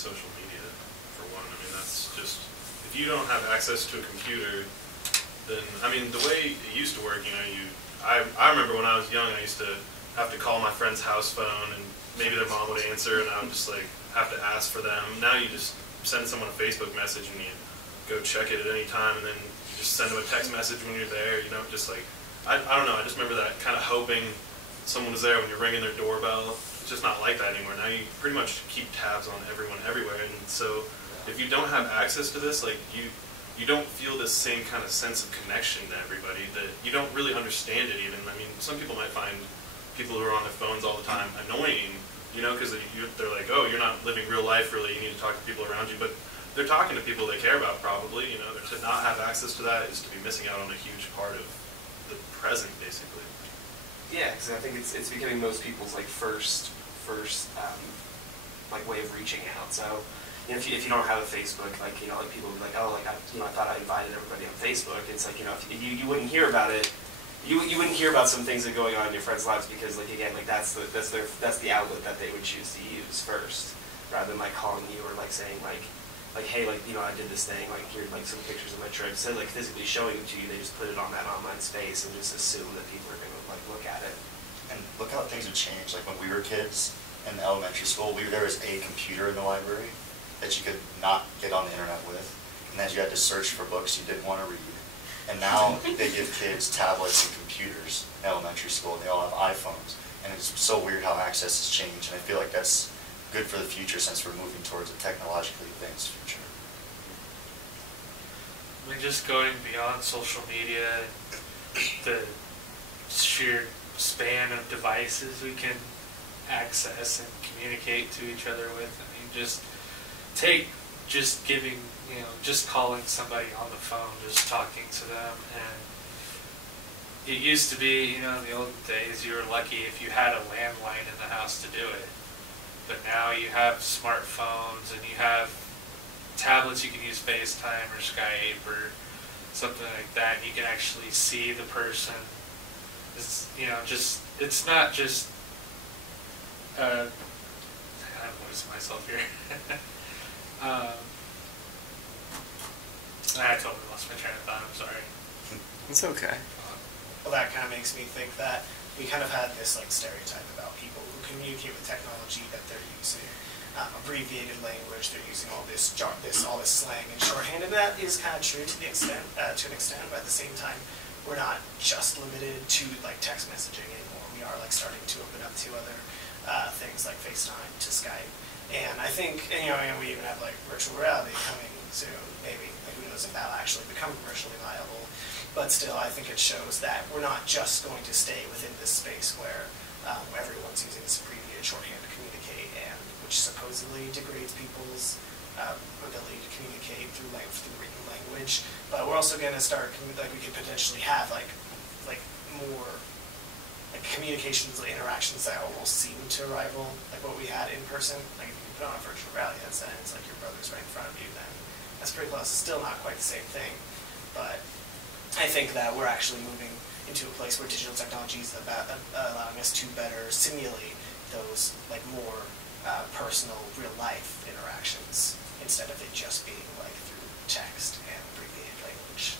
social media, for one. I mean, that's just, if you don't have access to a computer, then, I mean, the way it used to work, you know, I remember when I was young, I used to have to call my friend's house phone, and maybe their mom would answer, and I would just, like, have to ask for them. Now you just send someone a Facebook message, and you go check it at any time, and then you just send them a text message when you're there, you know, just like, I don't know, I just remember that kind of hoping someone was there when you're ringing their doorbell. It's just not like that anymore. Now you pretty much keep tabs on everyone everywhere, and so if you don't have access to this, like, you don't feel this same kind of sense of connection to everybody, that you don't really understand it even. I mean, some people might find people who are on their phones all the time annoying, you know, because they're like, oh, you're not living real life really, you need to talk to people around you, but they're talking to people they care about probably, you know. To not have access to that is to be missing out on a huge part of the present, basically. Yeah, because I think it's becoming most people's like first like way of reaching out. So, you know, if you don't have a Facebook, like, you know, like people will be like, oh, like, I thought I invited everybody on Facebook. It's like, you know, if you wouldn't hear about it, you wouldn't hear about some things that are going on in your friends' lives, because, like, again, like, that's the outlet that they would choose to use first, rather than like calling you or like saying like, hey, like, you know, I did this thing, like, here are like some pictures of my trip. Instead of like physically showing it to you, they just put it on that online space and just assume that people are going to like look at it. And look how things have changed. Like when we were kids in elementary school, there was a computer in the library that you could not get on the internet with, and then you had to search for books you didn't want to read. And now they give kids tablets and computers in elementary school, and they all have iPhones. And it's so weird how access has changed, and I feel like that's good for the future since we're moving towards a technologically advanced future. I mean, just going beyond social media, the sheer span of devices we can access and communicate to each other with. I mean, just giving, you know, just calling somebody on the phone, just talking to them. And it used to be, you know, in the old days, you were lucky if you had a landline in the house to do it. But now you have smartphones and you have tablets, you can use FaceTime or Skype or something like that, and you can actually see the person. It's, you know, just, it's not just, I'm losing myself here. I totally lost my train of thought, I'm sorry. It's okay. Well, that kind of makes me think that we kind of had this like stereotype about people who communicate with technology, that they're using abbreviated language, they're using all this slang and shorthand, and that is kind of true to an extent, but at the same time, we're not just limited to like text messaging anymore. We are like starting to open up to other things like FaceTime, to Skype, and I think, and, you know, we even have like virtual reality coming soon. Maybe, like, who knows if that'll actually become commercially viable. But still, I think it shows that we're not just going to stay within this space where everyone's using this abbreviated shorthand to communicate, and which supposedly degrades people's ability to communicate through written language. But we're also going to start, like, we could potentially have like more like communications, like, interactions that almost seem to rival like what we had in person. Like if you put on a virtual reality headset, it's like your brother's right in front of you. Then that's pretty close. It's still not quite the same thing, but I think that we're actually moving into a place where digital technology is allowing us to better simulate those like more personal, real-life interactions instead of it just being like through text and abbreviated language.